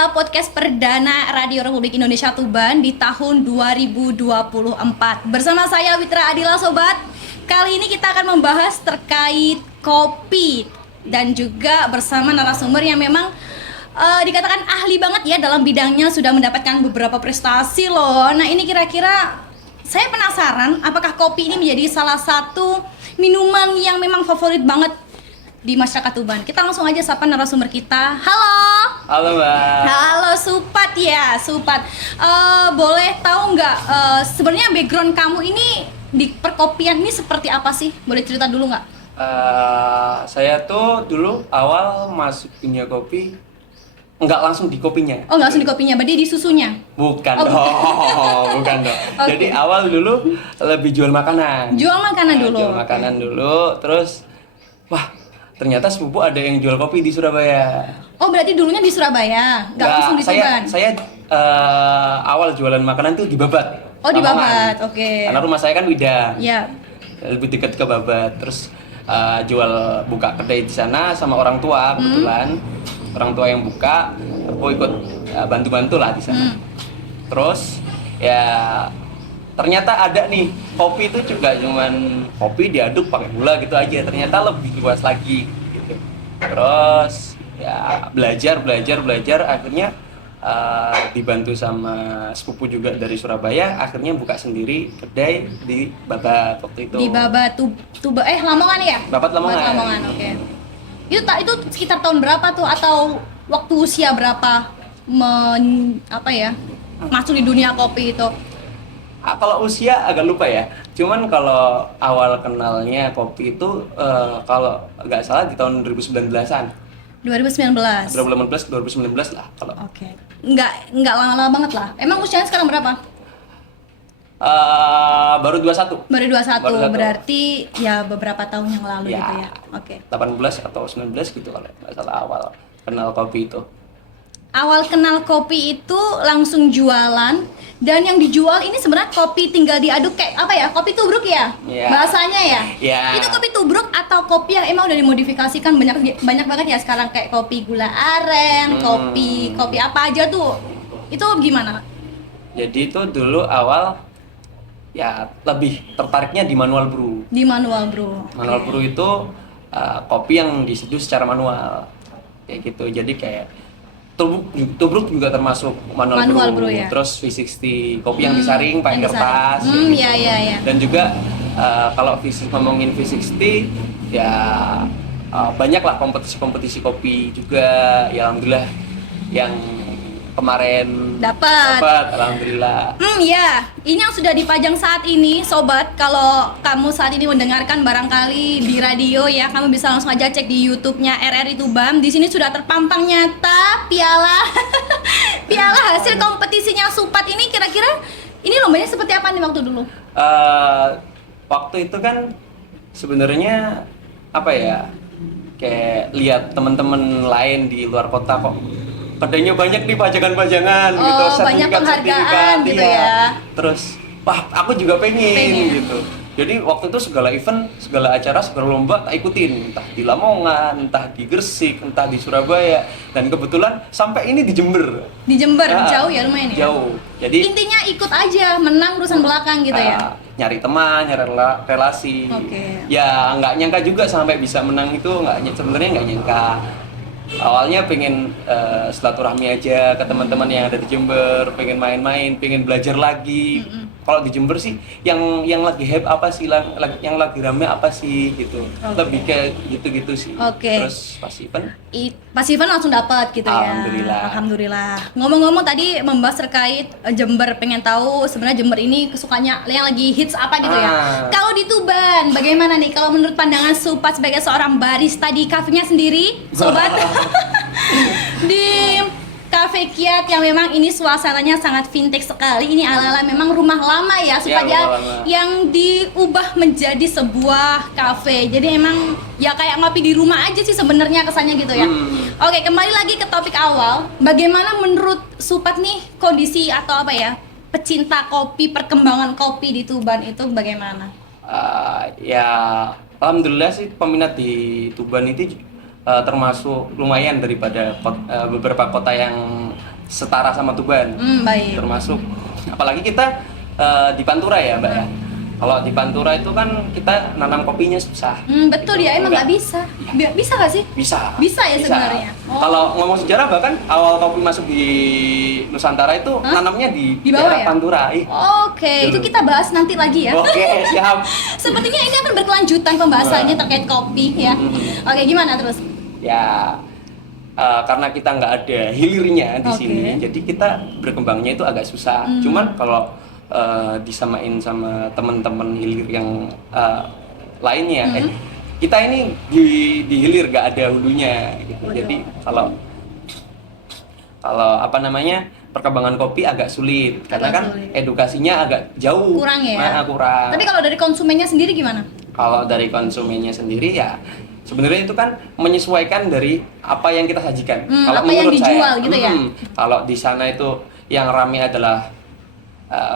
adalah podcast perdana Radio Republik Indonesia Tuban di tahun 2024. Bersama saya Witra Adila Sobat. Kali ini kita akan membahas terkait kopi dan juga bersama narasumber yang memang dikatakan ahli banget ya dalam bidangnya, sudah mendapatkan beberapa prestasi loh. Nah, ini kira-kira saya penasaran apakah kopi ini menjadi salah satu minuman yang memang favorit banget di masyarakat Tuban. Kita langsung aja sapa narasumber kita. Halo. Halo Mbak. Halo Supat ya, Supat. Boleh tahu nggak sebenarnya background kamu ini di perkopian ini seperti apa sih? Boleh cerita dulu nggak? Saya tuh dulu awal masuk dunia kopi nggak langsung di kopinya. Oh, nggak langsung di kopinya, berarti di susunya? Bukan Oh, dong, bukan dong. Oke. Jadi awal dulu lebih jual makanan. Jual makanan dulu. Jual makanan dulu, terus wah ternyata sepupu ada yang jual kopi di Surabaya. Oh, berarti dulunya di Surabaya, nggak langsung di Tuban? Saya awal jualan makanan tuh di Babat. Oh, di Lamongan. Babat, oke. Karena rumah saya kan Widang. Ya. Lebih dekat ke Babat. Terus jual buka kedai di sana sama orang tua kebetulan. Orang tua yang buka, aku ikut bantu-bantu lah di sana. Terus ya ternyata ada nih, kopi itu juga cuman kopi diaduk pakai gula gitu aja, ternyata lebih luas lagi gitu. Terus ya belajar akhirnya dibantu sama sepupu juga dari Surabaya, akhirnya buka sendiri kedai di Babat waktu itu. Di Babat Lamongan ya? Babat Lamongan. Lamongan, oke. Itu sekitar tahun berapa tuh, atau waktu usia berapa masuk di dunia kopi itu? Kalau usia agak lupa ya. Cuman kalau awal kenalnya kopi itu kalau nggak salah di tahun 2019-an. 2019. 2018 2019 lah kalau. Oke. Nggak lama-lama banget lah. Emang usianya sekarang berapa? Baru 21. Baru 21. Baru 21. Berarti ya beberapa tahun yang lalu Ya. gitu ya. Oke. 18 atau 19 gitu kalau nggak salah awal kenal kopi itu. Awal kenal kopi itu langsung jualan, dan yang dijual ini sebenarnya kopi tinggal diaduk kayak apa ya? Kopi tubruk ya? Ya. Bahasanya ya? Ya. Itu kopi tubruk atau kopi yang emang udah dimodifikasikan banyak banget ya sekarang, kayak kopi gula aren, kopi apa aja tuh. Itu gimana? Jadi itu dulu awal ya lebih tertariknya di manual brew. Di manual brew. Manual brew itu kopi yang diseduh secara manual. Kayak gitu. Jadi kayak tubruk juga termasuk manual brew ya. Terus V60 kopi yang disaring pakai kertas gitu. Iya. Dan juga kalau ngomongin V60 ya banyak lah kompetisi kopi juga ya, alhamdulillah yang kemarin dapat alhamdulillah. Ya, ini yang sudah dipajang saat ini, sobat. Kalau kamu saat ini mendengarkan barangkali di radio ya, kamu bisa langsung aja cek di YouTube-nya RRI Tuban. Di sini sudah terpampang nyata piala piala hasil kompetisinya Supat ini. Kira-kira ini lombanya seperti apa nih waktu dulu? Waktu itu kan sebenarnya apa ya, kayak lihat teman-teman lain di luar kota kok kedainya banyak nih pajangan-pajangan gitu, banyak penghargaan gitu ya. Terus wah aku juga pengen gitu. Jadi waktu itu segala event, segala acara, segala lomba tak ikutin, entah di Lamongan, entah di Gresik, entah di Surabaya, dan kebetulan sampai ini di Jember. Di Jember, jauh ya lumayan ya. Jauh. Jadi intinya ikut aja, menang urusan belakang gitu ya. Nyari teman, nyari relasi. Oke. Ya nggak nyangka juga sampai bisa menang itu, sebenarnya nggak nyangka. Awalnya pengen silaturahmi aja ke teman-teman yang ada di Jember, pengen main-main, pengen belajar lagi. Kalau di Jember sih yang lagi hype apa sih, yang lagi rame apa sih gitu. Lebih kayak gitu-gitu sih. Terus pas event langsung dapat gitu ya. Alhamdulillah. Ngomong-ngomong tadi membahas terkait Jember, pengen tahu sebenarnya Jember ini kesukaannya yang lagi hits apa gitu ya. Kalau di Tuban bagaimana nih kalau menurut pandangan Supat sebagai seorang barista di kafenya sendiri, sobat? Di Cafe Kiat yang memang ini suasananya sangat vintage sekali. Ini ala-ala memang rumah lama ya, supaya yang diubah menjadi sebuah cafe. Jadi emang ya kayak ngopi di rumah aja sih sebenarnya kesannya gitu ya. Oke, kembali lagi ke topik awal. Bagaimana menurut Supat nih kondisi atau apa ya, pecinta kopi, perkembangan kopi di Tuban itu bagaimana? Ya alhamdulillah sih peminat di Tuban itu termasuk lumayan daripada beberapa kota yang setara sama Tuban. Baik. Termasuk apalagi kita di Pantura ya Mbak ya. Kalau di Pantura itu kan kita nanam kopinya susah. Betul ya, emang nggak bisa. Bisa nggak sih? Bisa. Bisa ya sebenarnya. Kalau ngomong sejarah bahkan awal kopi masuk di Nusantara itu nanamnya di bawah daerah ya? Pantura. Oke, itu kita bahas nanti lagi ya. Oke, siap. Sepertinya ini akan berkelanjutan pembahasannya terkait kopi ya. Oke, gimana terus? Ya, karena kita nggak ada hilirnya di Oke. sini, jadi kita berkembangnya itu agak susah. Cuman kalau disamain sama teman-teman hilir yang lainnya, kita ini di hilir nggak ada hulunya, gitu. Jadi kalau apa namanya perkembangan kopi agak sulit, karena kan edukasinya agak jauh, Kurang ya? Kurang. Tapi kalau dari konsumennya sendiri gimana? Kalau dari konsumennya sendiri ya sebenarnya itu kan menyesuaikan dari apa yang kita sajikan. Kalau apa yang menurut dijual saya, gitu ya? Kalau di sana itu yang ramai adalah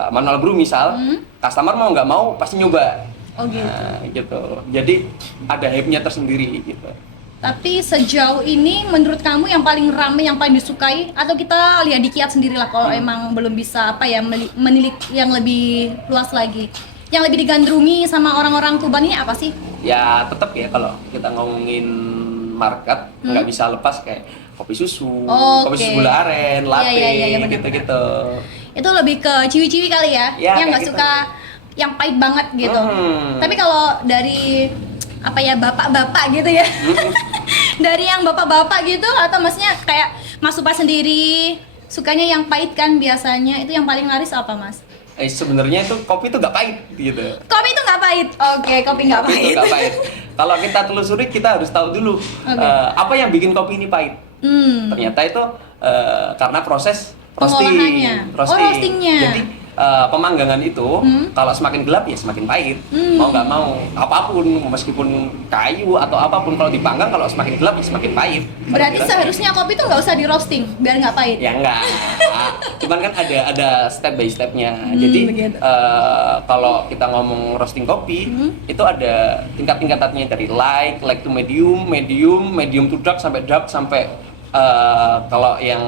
manual brew misal, customer mau nggak mau pasti nyoba. Oh gitu. Gitu. Jadi ada hype-nya tersendiri gitu. Tapi sejauh ini menurut kamu yang paling ramai, yang paling disukai, atau kita lihat di kiat sendiri lah kalau emang belum bisa menilik yang lebih luas lagi, yang lebih digandrungi sama orang-orang Tuban ini apa sih? Ya tetap ya kalau kita ngomongin market nggak bisa lepas kayak kopi susu, kopi susu gula aren, latte, Iya, benar. gitu-gitu. Itu lebih ke ciwi-ciwi kali ya, Ya, yang kayak nggak gitu. suka yang pahit banget gitu. Tapi kalau dari apa ya bapak-bapak gitu ya, dari yang bapak-bapak gitu, atau maksudnya kayak Mas Supa sendiri sukanya yang pahit kan biasanya, itu yang paling laris apa Mas? Sebenarnya itu kopi itu nggak pahit gitu. Kopi itu nggak pahit. Oke, kopi nggak Kopi itu pahit. nggak pahit. Kalau kita telusuri kita harus tahu dulu apa yang bikin kopi ini pahit. Ternyata itu karena proses roasting. Pengolahannya. Roastingnya. Jadi pemanggangan itu kalau semakin gelap ya semakin pahit. Mau nggak mau apapun meskipun kayu atau apapun kalau dipanggang kalau semakin gelap ya semakin pahit. Berarti seharusnya kopi itu nggak usah di roasting biar nggak pahit. Ya enggak. Cuman kan ada step by stepnya. Jadi begitu. kalau kita ngomong roasting kopi itu ada tingkat-tingkatannya dari light to medium, medium to dark sampai dark sampai kalau yang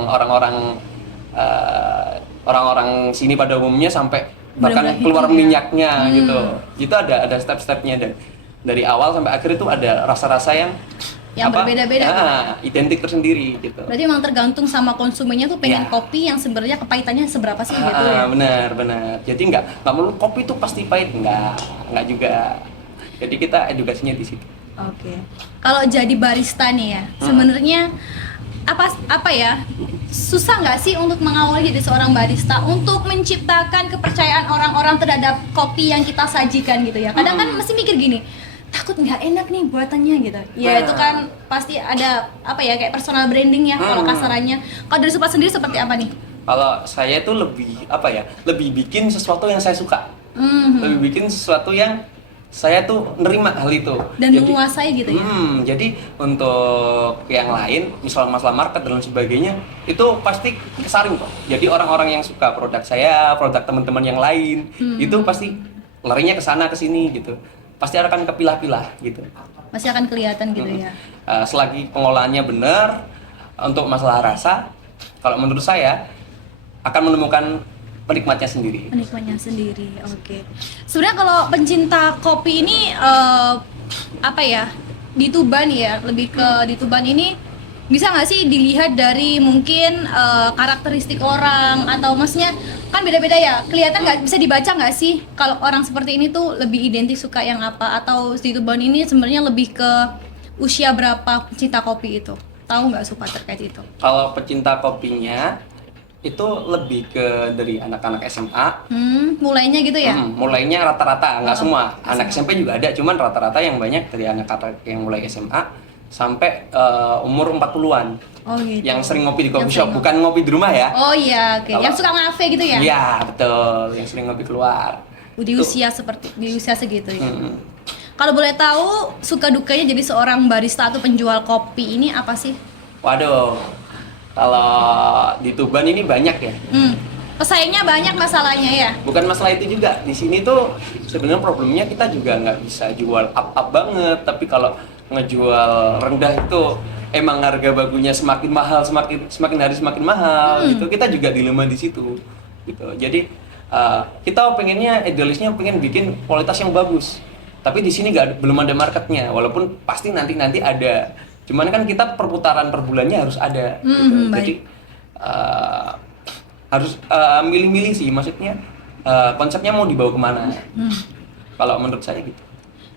orang-orang sini pada umumnya sampai bahkan Bener-bener keluar hitam ya? minyaknya gitu. Itu ada step-stepnya dan dari awal sampai akhir itu ada rasa-rasa yang berbeda-beda gitu. identik tersendiri gitu. Berarti memang tergantung sama konsumennya tuh pengen Ya. kopi yang sebenarnya kepahitannya seberapa sih gitu ya. Benar. Jadi nggak melulu kopi itu pasti pahit, nggak juga. Jadi kita edukasinya di situ. Oke. Kalau jadi barista nih ya, sebenarnya apa ya? Susah nggak sih untuk mengawali jadi seorang barista untuk menciptakan kepercayaan orang-orang terhadap kopi yang kita sajikan gitu ya. Kadang kan mesti mikir gini, takut nggak enak nih buatannya gitu. Ya itu kan pasti ada apa ya kayak personal branding ya kalau kasarannya. Kalau dari Supa sendiri seperti apa nih? Kalau saya itu lebih bikin sesuatu yang saya suka, lebih bikin sesuatu yang saya tuh nerima hal itu Dan menguasai gitu ya. Jadi untuk yang lain misal masalah market dan sebagainya itu pasti kesaring kok. Jadi orang-orang yang suka produk saya, produk teman-teman yang lain itu pasti larinya ke sana ke sini gitu. Pasti akan kepilah-pilah gitu. Masih akan kelihatan gitu ya. Selagi pengolahannya benar untuk masalah rasa, kalau menurut saya akan menemukan penikmatnya sendiri. Penikmatnya sendiri, oke. Sebenarnya kalau pencinta kopi ini apa ya di Tuban ya, lebih ke di Tuban ini bisa nggak sih dilihat dari mungkin karakteristik orang atau maksudnya kan beda-beda ya, kelihatan nggak bisa dibaca nggak sih kalau orang seperti ini tuh lebih identik suka yang apa, atau di Tuban ini sebenarnya lebih ke usia berapa pencinta kopi itu, tahu nggak Supa terkait itu? Kalau pecinta kopinya itu lebih ke dari anak-anak SMA. Mulainya gitu ya? Mulainya rata-rata, nggak semua. Anak SMP juga ada, cuman rata-rata yang banyak dari anak-anak yang mulai SMA sampai umur 40-an. Oh gitu. Yang sering ngopi di coffee Yang shop, sering bukan ngopi di rumah ya. Oh iya, oke. Yang suka ngafe gitu ya? Iya, betul. Yang sering ngopi keluar. Di usia segitu ya. Kalau boleh tahu suka dukanya jadi seorang barista atau penjual kopi ini apa sih? Waduh, kalau di Tuban ini banyak ya. Pesaingnya banyak masalahnya ya. Bukan masalah itu juga. Di sini tuh sebenarnya problemnya kita juga nggak bisa jual up banget. Tapi kalau ngejual rendah itu emang harga bagunya semakin mahal, semakin hari semakin mahal gitu. Kita juga dilema di situ gitu. Jadi kita pengennya, idealisnya pengen bikin kualitas yang bagus, tapi di sini belum ada marketnya, walaupun pasti nanti ada. Cuman kan kita perputaran per bulannya harus ada gitu. Jadi harus milih-milih sih, maksudnya konsepnya mau dibawa kemana. Kalau menurut saya gitu.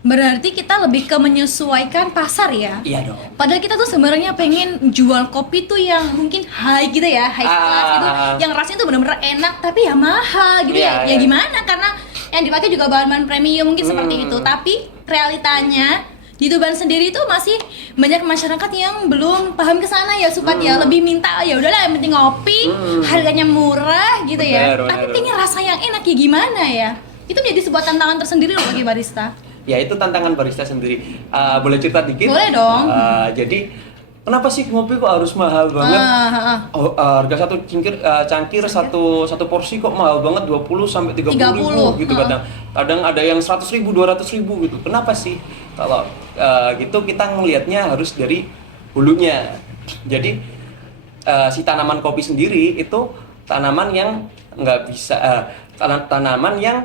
Berarti kita lebih ke menyesuaikan pasar ya? Iya dong. Padahal kita tuh sebenarnya pengen jual kopi tuh yang mungkin high gitu ya, high class gitu, yang rasanya tuh benar-benar enak tapi ya mahal gitu ya. Ya gimana? Karena yang dipakai juga bahan-bahan premium mungkin seperti itu. Tapi realitanya di Tuban sendiri tuh masih banyak masyarakat yang belum paham ke sana ya, Supat ya, lebih minta ya udahlah yang penting ngopi, harganya murah gitu ya. Tapi pengen rasa yang enak ya gimana ya? Itu menjadi sebuah tantangan tersendiri loh bagi barista. Ya itu tantangan barista sendiri. Boleh cerita dikit? Boleh dong. Jadi kenapa sih ngopi kok harus mahal banget? Harga satu cangkir satu porsi kok mahal banget, 20 sampai 30 ribu gitu kadang. Kadang ada yang 100 ribu, 200 ribu gitu. Kenapa sih? Kalau gitu kita ngelihatnya harus dari hulunya. Jadi si tanaman kopi sendiri itu tanaman yang nggak bisa tanaman yang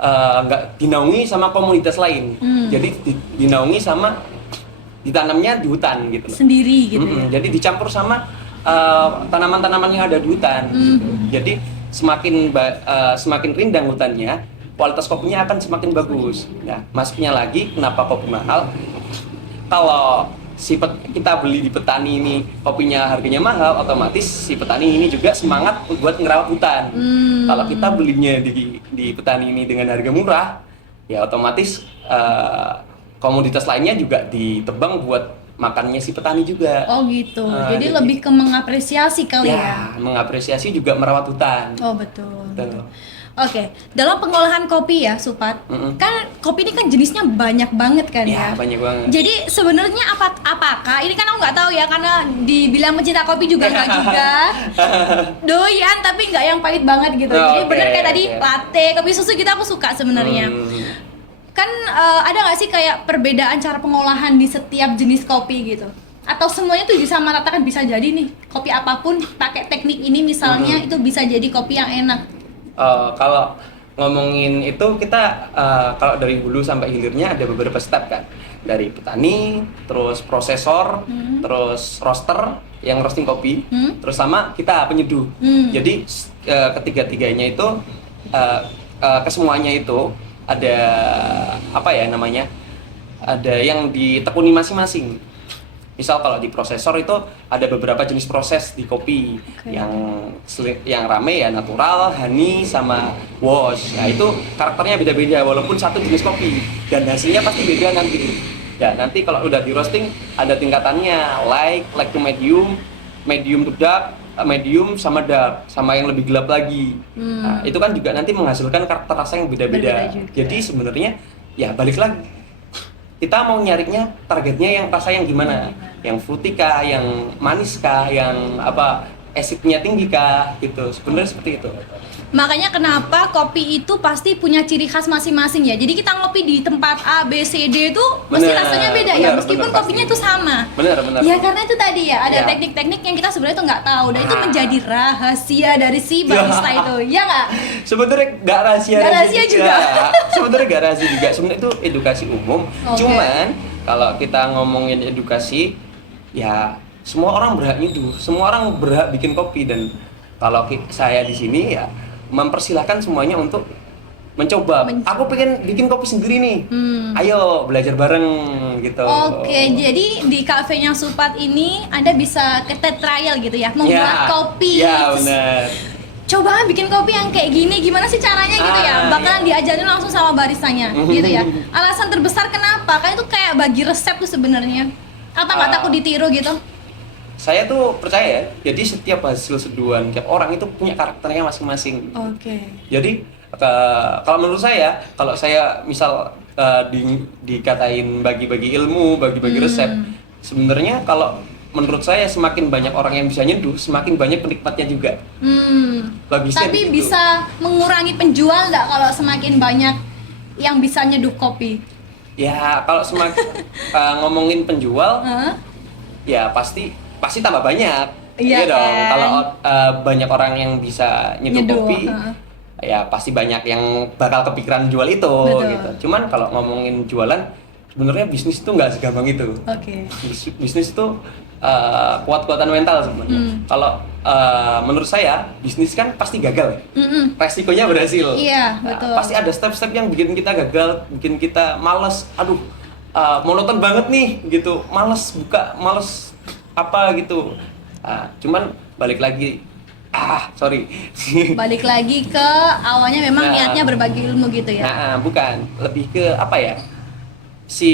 nggak dinaungi sama komunitas lain. Jadi dinaungi sama ditanamnya di hutan gitu. Sendiri gitu. Jadi dicampur sama tanaman-tanaman yang ada di hutan. Gitu. Jadi semakin rindang hutannya, kualitas kopinya akan semakin bagus. Nah, masuknya lagi kenapa kopi mahal? Kalau kita beli di petani ini kopinya harganya mahal, otomatis si petani ini juga semangat buat ngerawat hutan. Kalau kita belinya di petani ini dengan harga murah, ya otomatis komoditas lainnya juga ditebang buat makannya si petani juga. Oh gitu. Jadi lebih ke mengapresiasi kali ya. Mengapresiasi juga merawat hutan. Oh betul. Oke, dalam pengolahan kopi ya, Supat, kan kopi ini kan jenisnya banyak banget kan ya? Banyak banget. Jadi sebenarnya apakah ini kan aku nggak tahu ya, karena dibilang pencinta kopi juga nggak juga doyan, tapi nggak yang pahit banget gitu. Jadi bener kayak tadi latte, kopi susu gitu aku suka sebenarnya. Kan ada nggak sih kayak perbedaan cara pengolahan di setiap jenis kopi gitu? Atau semuanya tuh disamaratakan bisa jadi nih kopi apapun pakai teknik ini misalnya itu bisa jadi kopi yang enak? Kalau ngomongin itu kita kalau dari hulu sampai hilirnya ada beberapa step kan, dari petani, terus prosesor, terus roaster yang roasting kopi, terus sama kita penyeduh. Jadi ketiga-tiganya itu kesemuanya itu ada apa ya namanya? Ada yang ditekuni masing-masing. Misal kalau di prosesor itu ada beberapa jenis proses di kopi, yang rame ya natural, honey, sama wash. Nah itu karakternya beda-beda walaupun satu jenis kopi dan hasilnya pasti beda nanti. Ya nanti kalau udah di roasting ada tingkatannya, light to medium, medium to dark, medium sama dark, sama yang lebih gelap lagi. Nah, itu kan juga nanti menghasilkan karakter rasa yang beda-beda. Jadi sebenarnya ya balik lagi, kita mau nyarinya targetnya yang rasa yang gimana, yang fruity kah, yang manis kah, yang acidnya tinggi kah, gitu. Sebenarnya seperti itu. Makanya kenapa kopi itu pasti punya ciri khas masing-masing ya. Jadi kita ngopi di tempat A, B, C, D itu mesti rasanya beda ya, meskipun kopinya itu sama. Benar. Ya karena itu tadi ya, ada teknik-teknik yang kita sebenarnya tuh nggak tahu, dan itu menjadi rahasia dari si barista itu, ya nggak? Sebenarnya nggak rahasia juga. Sebenarnya nggak rahasia juga. Sebenarnya itu edukasi umum. Cuman kalau kita ngomongin edukasi, ya semua orang berhak nyeduh, semua orang berhak bikin kopi, dan kalau saya di sini ya mempersilahkan semuanya untuk mencoba. Aku pengen bikin kopi sendiri nih. Ayo belajar bareng gitu. Oke, jadi di kafenya Supat ini Anda bisa kita trial gitu ya, membuat kopi. Ya benar. Coba bikin kopi yang kayak gini, gimana sih caranya gitu ya? Bakalan diajarin langsung sama baristanya gitu ya. Alasan terbesar kenapa? Kan itu kayak bagi resep tuh sebenarnya. Apa nggak takut ditiru gitu? Saya tuh percaya, jadi setiap hasil seduhan tiap orang itu punya karakternya masing-masing. Oke. Jadi kalau menurut saya, kalau saya misal dikatain bagi-bagi ilmu, bagi-bagi resep, sebenarnya kalau menurut saya semakin banyak orang yang bisa nyeduh, semakin banyak penikmatnya juga. Tapi gitu. Bisa mengurangi penjual nggak kalau semakin banyak yang bisa nyeduh kopi? Ya kalau semakin ngomongin penjual, Hah? ya pasti tambah banyak. Iya dong. kan? Kalau banyak orang yang bisa nyeduh Nyeduh, kopi, heeh. ya pasti banyak yang bakal kepikiran jual itu Betul. gitu. Cuman kalau ngomongin jualan, sebenarnya bisnis itu nggak segampang itu. Oke. Bisnis itu kuat-kuatan mental sebenarnya. Kalau menurut saya bisnis kan pasti gagal. Mm-mm. Resikonya berhasil. Iya, Nah, betul. pasti ada step-step yang bikin kita gagal, bikin kita males. Aduh, monoton banget nih gitu. Males apa gitu. Cuman balik lagi. Sorry. Balik lagi ke awalnya memang Nah. niatnya berbagi ilmu gitu ya. Nah, bukan. Lebih ke apa ya? Si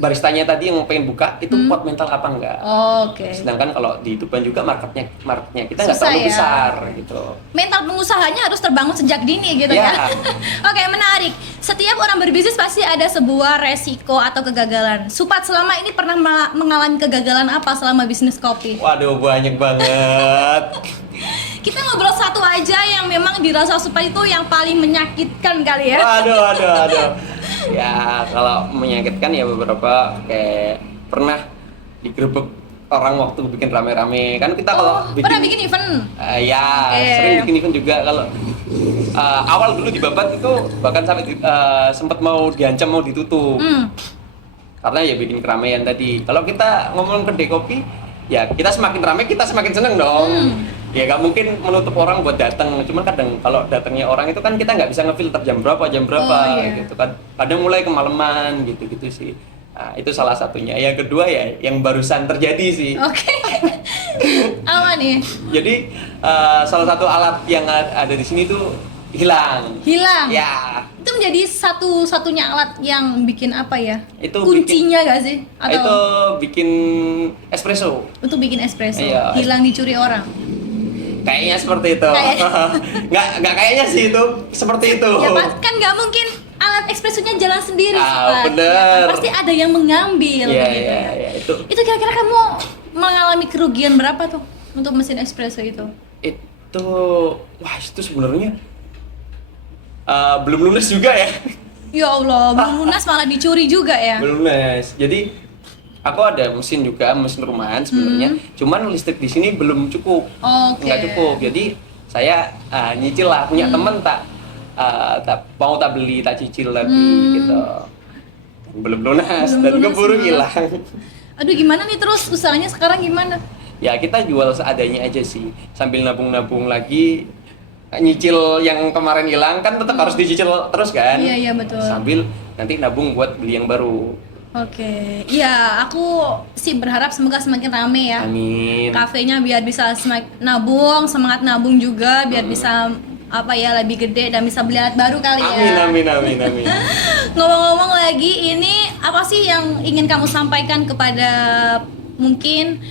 baristanya tadi yang pengen buka itu kuat mental apa enggak? Oke. Sedangkan kalau di Tuban juga marketnya kita nggak Susah terlalu ya. besar gitu. Mental pengusahanya harus terbangun sejak dini gitu ya. Ya. Oke, menarik. Setiap orang berbisnis pasti ada sebuah resiko atau kegagalan. Supat selama ini pernah mengalami kegagalan apa selama bisnis kopi? Waduh, banyak banget. Kita ngobrol satu aja yang memang dirasa Supat itu yang paling menyakitkan kali ya. Waduh. Ya, kalau menyakitkan ya beberapa kayak pernah digerebek orang waktu bikin rame-rame. Kan kita kalau Pernah bikin event? Ya, Oke. sering bikin event juga. Kalau awal dulu di Babat itu bahkan sampai sempat mau diancam mau ditutup. Karena ya bikin keramaian tadi. Kalau kita ngomong kedai kopi, ya kita semakin ramai kita semakin seneng dong. Ya nggak mungkin menutup orang buat datang. Cuman kadang kalau datangnya orang itu kan kita nggak bisa ngefilter jam berapa iya. gitu kan. Kadang mulai kemalaman gitu-gitu sih. Nah, itu salah satunya. Yang kedua ya yang barusan terjadi sih. Oke. Apa nih? Jadi salah satu alat yang ada di sini tuh hilang. Hilang. Ya. Itu menjadi satu-satunya alat yang bikin apa ya? Itu kuncinya gak sih? Itu bikin espresso. Untuk bikin espresso. Iya. Hilang dicuri orang. Kayaknya seperti itu. nggak kayaknya sih itu seperti itu. Ya kan nggak mungkin alat espressonya jalan sendiri. Supat. Bener. Ya kan? Pasti ada yang mengambil Iya, gitu iya, ya. iya, Itu kira-kira kamu mengalami kerugian berapa tuh untuk mesin espresso itu? Itu wah itu sebenarnya belum lunas juga ya. Ya Allah, belum lunas malah dicuri juga ya. Belum lunas. Jadi aku ada mesin juga, mesin rumahan sebenarnya. Cuman listrik di sini belum cukup. Oke. Nggak cukup. Jadi saya nyicil lah, punya temen tak beli, tak cicil lagi gitu. Belum lunas Belum dan lunas keburu malah. hilang. Aduh, gimana nih terus usahanya sekarang gimana? Ya kita jual seadanya aja sih, sambil nabung-nabung lagi, nyicil yang kemarin hilang kan tetap harus dicicil terus kan. Iya, betul. Sambil nanti nabung buat beli yang baru. Oke, ya aku sih berharap semoga semakin rame ya. Amin. Kafenya biar bisa nabung, semangat nabung juga biar bisa apa ya lebih gede dan bisa beli alat baru kali ya. Amin. Ngomong-ngomong lagi, ini apa sih yang ingin kamu sampaikan kepada mungkin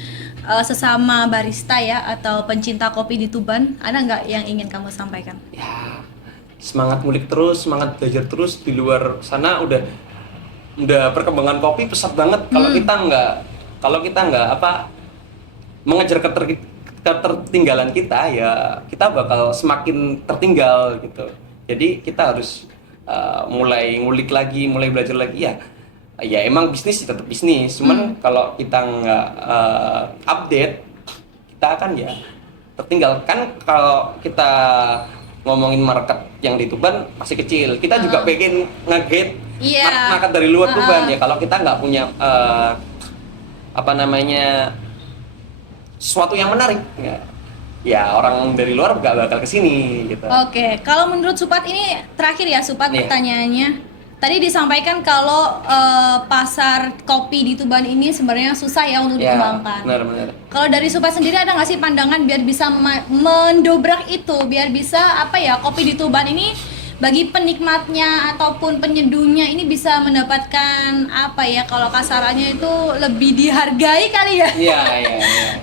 sesama barista ya atau pencinta kopi di Tuban? Ada nggak yang ingin kamu sampaikan? Ya semangat ngulik terus, semangat belajar terus. Di luar sana udah perkembangan kopi pesat banget. Kalau kita nggak mengejar ketertinggalan kita, ya kita bakal semakin tertinggal gitu. Jadi kita harus mulai ngulik lagi, mulai belajar lagi ya emang bisnis tetap bisnis. Cuman kalau kita nggak update, kita akan ya tertinggal. Kan kalau kita ngomongin market yang di Tuban masih kecil, kita juga pengen nge-get market dari luar Tuban ya. Kalau kita nggak punya sesuatu yang menarik ya orang dari luar nggak bakal kesini gitu. Oke, kalau menurut Supat ini terakhir ya Supat pertanyaannya. Tadi disampaikan kalau pasar kopi di Tuban ini sebenarnya susah ya untuk dikembangkan. Benar. Kalau dari Supat sendiri ada nggak sih pandangan biar bisa mendobrak itu, biar bisa kopi di Tuban ini bagi penikmatnya ataupun penyeduhnya ini bisa mendapatkan kalau kasarannya itu lebih dihargai kali ya? Iya.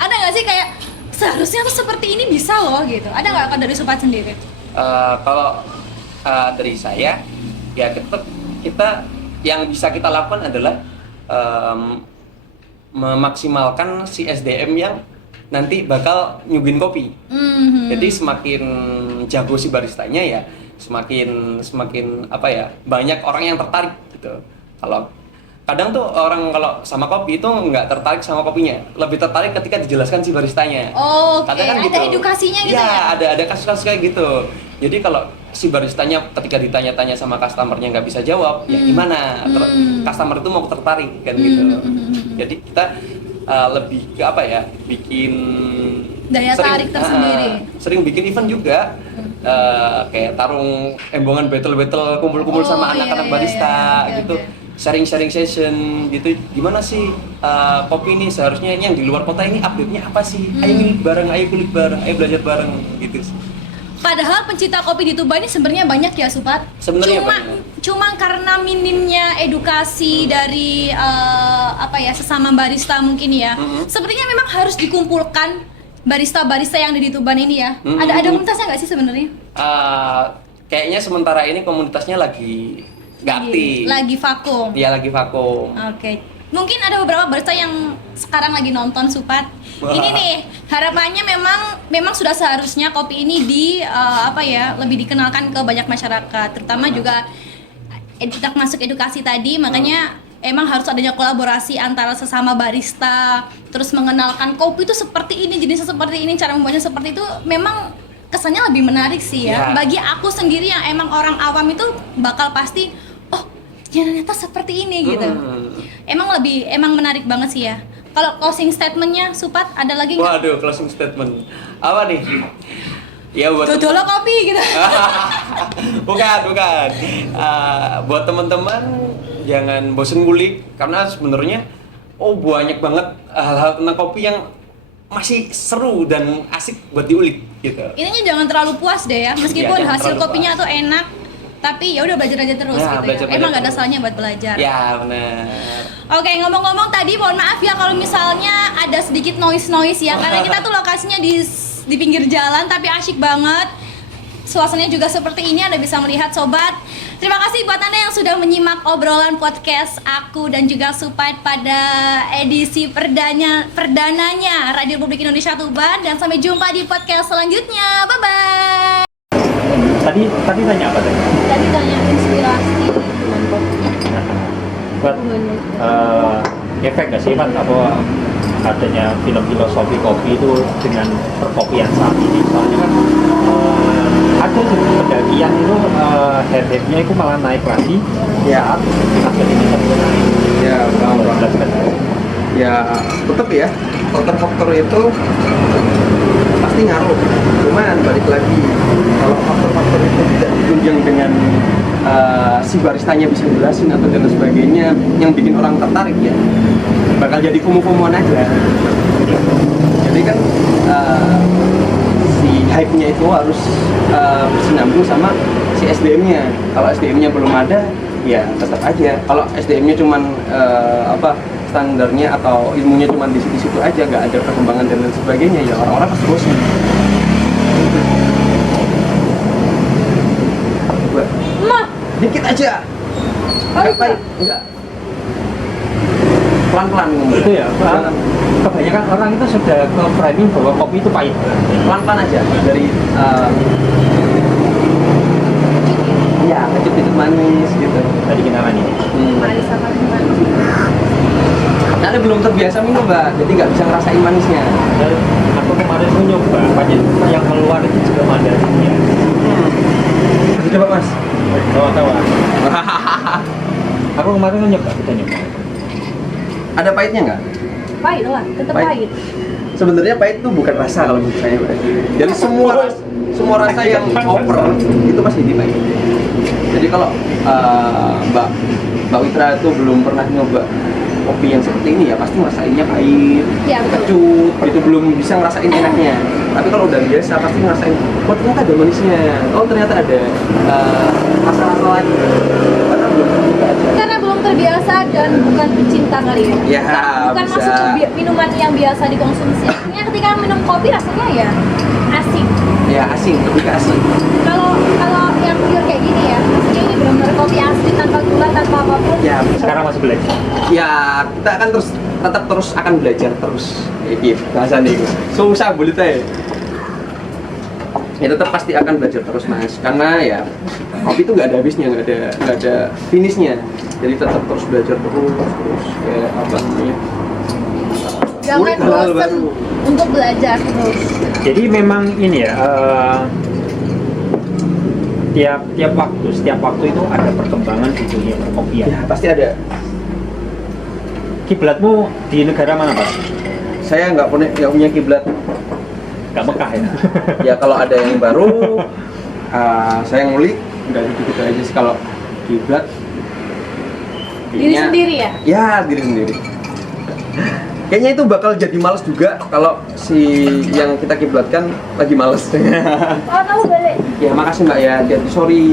Ada nggak sih kayak seharusnya tuh seperti ini bisa loh gitu? Ada nggak kalau dari Supat sendiri? Kalau dari saya ya kita yang bisa kita lakukan adalah memaksimalkan si SDM yang nanti bakal nyuguhin kopi. Jadi semakin jago si baristanya ya semakin banyak orang yang tertarik gitu. Kalau kadang tuh orang kalau sama kopi itu nggak tertarik sama kopinya, lebih tertarik ketika dijelaskan si baristanya. Oke, Kadang kan ada edukasinya gitu ya? ada kasus-kasus kayak gitu. Jadi kalau si baristanya ketika ditanya-tanya sama customernya nggak bisa jawab, ya gimana? Customer itu mau tertarik kan gitu. Jadi kita lebih ke apa ya? Bikin Daya tarik tersendiri. Sering bikin event juga. Kayak tarung embongan battle-battle kumpul-kumpul sama anak-anak barista gitu. Oke. Sharing session gitu, gimana sih kopi ini seharusnya yang di luar kota ini update-nya apa sih? Ayo milik bareng, ayo kulik bareng, ayo belajar bareng gitu sih. Padahal pencinta kopi di Tuban ini sebenarnya banyak ya Supat. Sebenarnya Cuma karena minimnya edukasi dari sesama barista mungkin ya. Sepertinya memang harus dikumpulkan barista-barista yang ada di Tuban ini ya. Ada komunitasnya nggak sih sebenarnya? Kayaknya sementara ini komunitasnya lagi nggak aktif. Lagi vakum. Iya, lagi vakum. Oke. Mungkin ada beberapa barista yang sekarang lagi nonton Supat. Ini nih, harapannya memang sudah seharusnya kopi ini lebih dikenalkan ke banyak masyarakat, terutama juga kita masuk edukasi tadi, makanya emang harus adanya kolaborasi antara sesama barista, terus mengenalkan kopi itu seperti ini, jenisnya seperti ini, cara membuatnya seperti itu, memang kesannya lebih menarik sih ya. Bagi aku sendiri yang emang orang awam itu bakal pasti, oh ternyata seperti ini gitu. Emang menarik banget sih ya. Kalau closing statementnya Supat ada lagi nggak? Waduh, closing statement apa nih? Ya buat Dodolo kopi gitu. bukan. Buat teman-teman jangan bosen ngulik, karena sebenarnya banyak banget hal-hal tentang kopi yang masih seru dan asik buat diulik gitu. Intinya jangan terlalu puas deh ya, meskipun hasil kopinya tuh enak, tapi ya udah belajar aja terus gitu ya. Emang gak ada salahnya buat belajar. Ya benar. Oke, ngomong-ngomong tadi mohon maaf ya kalau misalnya ada sedikit noise ya, karena kita tuh lokasinya di pinggir jalan tapi asyik banget. Suasananya juga seperti ini, Anda bisa melihat sobat. Terima kasih buat Anda yang sudah menyimak obrolan podcast aku dan juga Supat pada edisi perdananya Radio Republik Indonesia Tuban, dan sampai jumpa di podcast selanjutnya. Bye bye. Tadi tanya apa tadi? Tadi tanya inspirasi dengan kopi. Buat efek nggak sih Pak apa adanya film filosofi kopi itu dengan perkopian saat ini? Soalnya kan ada pendakian itu head-nya itu malah naik lagi. Ya. Saat ini kan naik. Ya, Jelaskan. ya tetap ya, faktor-faktor itu pasti ngaruh. Cuman balik lagi, kalau faktor-faktor itu tidak ditunjang dengan si baristanya bisa jelasin atau dan sebagainya yang bikin orang tertarik, ya bakal jadi kumuh-kumuhan aja. Jadi kan si hype-nya itu harus bersinambung sama si SDM-nya. Kalau SDM-nya belum ada, ya tetap aja. Kalau SDM-nya cuman standarnya atau ilmunya cuman di situ-situ aja, nggak ada perkembangan dan lain sebagainya, ya orang-orang pasti bosan. Dikit aja. Enggak. Pelan-pelan ngomong. Itu ya, kebanyakan orang itu sudah ke-framing bahwa kopi itu pahit. Pelan-pelan aja dari kecut-kecut manis gitu. Tadi kita nih. Manis apa manis? Karena belum terbiasa minum, Mbak, jadi nggak bisa ngerasain manisnya. Dan aku kemarin tuh nyoba, banyak yang keluar itu juga mandarinnya. Bisa coba, Mas? Tawa-tawa. Aku kemarin tuh kita nyoba. Ada pahitnya nggak? Pahit lah, tetap pahit. Sebenarnya pahit itu bukan rasa kalau menurut saya, Mbak. Jadi semua rasa yang over itu pasti pahit. Jadi kalau Mbak Witra itu belum pernah nyoba kopi yang seperti ini, ya pasti ngerasainnya pahit, Ya, betul. kecut, itu belum bisa ngerasain enaknya. Tapi kalau udah biasa pasti ngerasain, oh ternyata ada manisnya, oh ternyata ada rasa-rasa lain. Karena belum terbiasa aja. Karena belum terbiasa dan bukan pecinta kali ya. Ya, bukan bisa. masuk ke minuman yang biasa dikonsumsi. Artinya ketika minum kopi rasanya ya asing. Ya asing, lebih ke asing. Kalau yang pure kayak gini ya, maksudnya ini benar-benar kopi asli tanpa gula, tanpa apapun. Ya, Sekarang masih belajar. ya kita akan tetap terus akan belajar terus. Bahasa nih, susah bulit aja. ya tetap pasti akan belajar terus mas, karena ya kopi itu nggak ada habisnya, nggak ada finishnya, jadi tetap terus belajar terus kayak apa namanya, Jangan ngulik hal-hal bosan baru. untuk belajar terus. Jadi memang ini ya, setiap waktu itu ada perkembangan di dunia perkopian. Ya pasti ada. Kiblatmu di negara mana Pak? Saya nggak punya kiblat. Gak Mekah ya? Ya kalau ada yang baru, saya ngulik, nggak gitu aja sih kalau kiblat. Diri kayaknya- sendiri ya? Ya diri sendiri. Kayaknya itu bakal jadi males juga kalau si yang kita kiblatkan lagi males. Oh, tahu balik. Ya makasih mbak ya, jadi sorry.